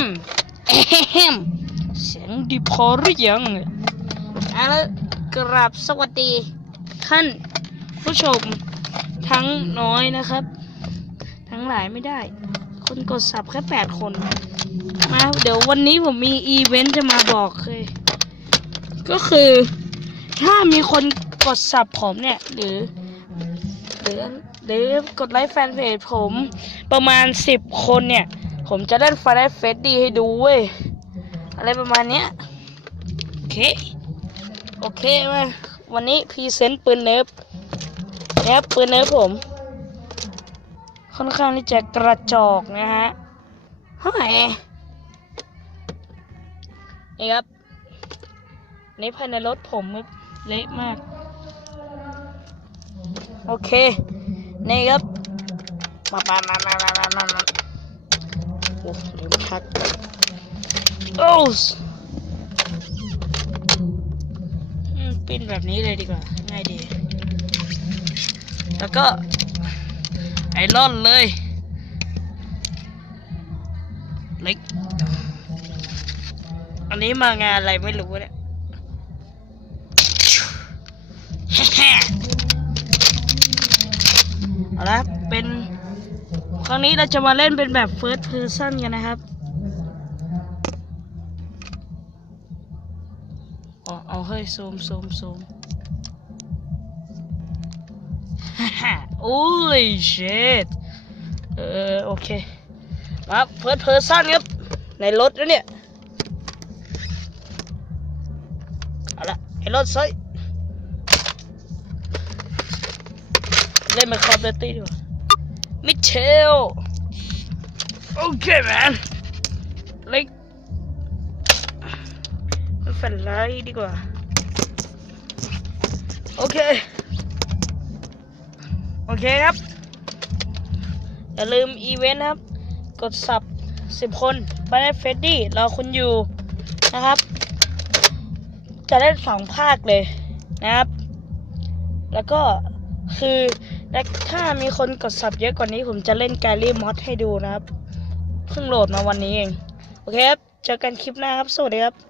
มเสียงดีพอหรือยังแล้วกราบสวัสดีท่านผู้ชมทั้งน้อยนะครับทั้งหลายไม่ได้คนกดซับแค่8 คนมาเดี๋ยววันนี้ผมมีอีเวนต์จะมาบอกก็คือถ้ามีคนกดซับผมเนี่ยหรือกดไลค์แฟนเพจผมประมาณ10 คนเนี่ยผมจะได้ฟันเฟสดีให้ดูเว้ยอะไรประมาณเนี้ยโอเคมาวันนี้พรีเซนต์ปืนเนิร์ฟเนี่ยปืนเนิร์ฟผมค่อนข้างที่จะกระจอกนะฮะนี่ครับนี่ภายในรถผมเละมากโอเคนี่ครับมาโอ้ลืมชักโอ้ปิ้นแบบนี้เลยดีกว่าง่ายดีแล้วก็ไอรอนเลยเล็กอันนี้มางานอะไรไม่รู้เนี่ยเอาละเป็นครั้งนี้เราจะมาเล่นเป็นแบบ First Person กันนะครับเอาเฮ้ยซูมholy shit โอเคมา First Person ครับในรถแล้วเนี่ยเอาละไอ้รถซอยเล่นมาคอมเดตี้ดีกว่ามิเชลโอเคแมนเล็กมันฝันร้ายดีกว่าโอเคครับอย่าลืมอีเวนต์ครับกดซับ10 คนไปในเฟรดดี้รอคุณอยู่นะครับจะได้2 ภาคเลยนะครับแล้วก็คือถ้ามีคนกดซับเยอะกว่านี้ผมจะเล่นแกรี่มอดให้ดูนะครับเพิ่งโหลดมาวันนี้เองโอเคครับเจอกันคลิปหน้าครับสวัสดีครับ